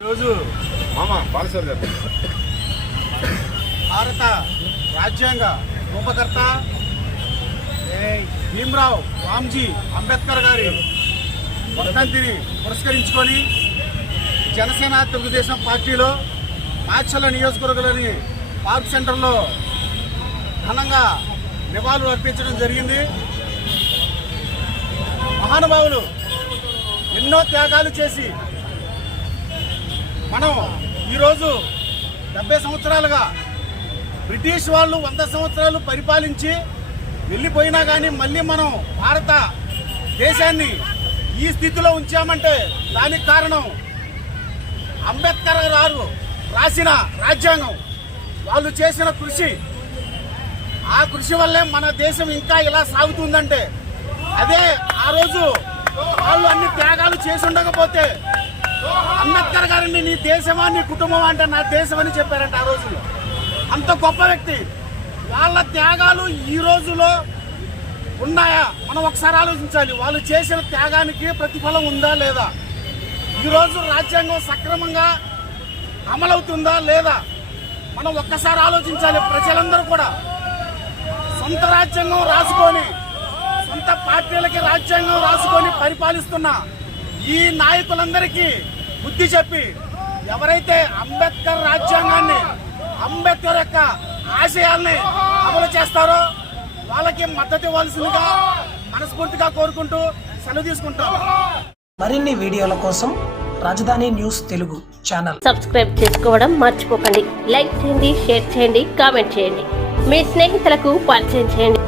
ఈరోజు మామ బాలసారి గారు. భారత రాజ్యాంగ రూపకర్త భీమ్రావ్ రామ్జీ అంబేద్కర్ గారి వర్ధంతిని పురస్కరించుకొని జనసేన తెలుగుదేశం పార్టీలో మాచల్ల నియోజకవర్గంలోని పార్క్ సెంటర్లో ఘనంగా నివాళులు అర్పించడం జరిగింది. మహానుభావులు ఎన్నో త్యాగాలు చేసి మనం ఈరోజు డెబ్బై సంవత్సరాలుగా బ్రిటిష్ వాళ్ళు వంద సంవత్సరాలు పరిపాలించి వెళ్ళిపోయినా కానీ మళ్ళీ మనం భారత దేశాన్ని ఈ స్థితిలో ఉంచామంటే దానికి కారణం అంబేద్కర్ గారు రాసిన రాజ్యాంగం. వాళ్ళు చేసిన కృషి. ఆ కృషి వల్లే మన దేశం ఇంకా ఇలా సాగుతుందంటే అదే ఆ రోజు వాళ్ళు అన్ని త్యాగాలు చేసి ఉండకపోతే అంబేద్కర్ గారిని నీ దేశమా నీ కుటుంబం అంటే నా దేశం అని చెప్పారంట ఆ రోజు అంత గొప్ప వ్యక్తి. వాళ్ళ త్యాగాలు ఈ రోజులో ఉన్నాయా? మనం ఒకసారి ఆలోచించాలి. వాళ్ళు చేసిన త్యాగానికి ప్రతిఫలం ఉందా లేదా? ఈరోజు రాజ్యాంగం సక్రమంగా అమలవుతుందా లేదా? మనం ఒక్కసారి ఆలోచించాలి. ప్రజలందరూ కూడా సొంత రాజ్యాంగం రాసుకొని సొంత పార్టీలకి రాజ్యాంగం రాసుకొని పరిపాలిస్తున్న ఈ నాయకులందరికీ బుద్ధి చెప్పి ఎవరైతే అంబేద్కర్ రాజ్యాంగాన్ని అంబేద్కర్ యొక్క ఆశయాల్ని అమలు చేస్తారో వాళ్ళకి మద్దతు ఇవ్వాల్సిందిగా మనస్ఫూర్తిగా కోరుకుంటూ సెలవు తీసుకుంటాం. మరిన్ని వీడియోల కోసం రాజధాని న్యూస్ తెలుగు ఛానల్. సబ్స్క్రైబ్ చేసుకోవడం మర్చిపోకండి. లైక్ చేయండి షేర్ చేయండి కామెంట్ చేయండి. మీ స్నేహితులకు పరిచయం చేయండి.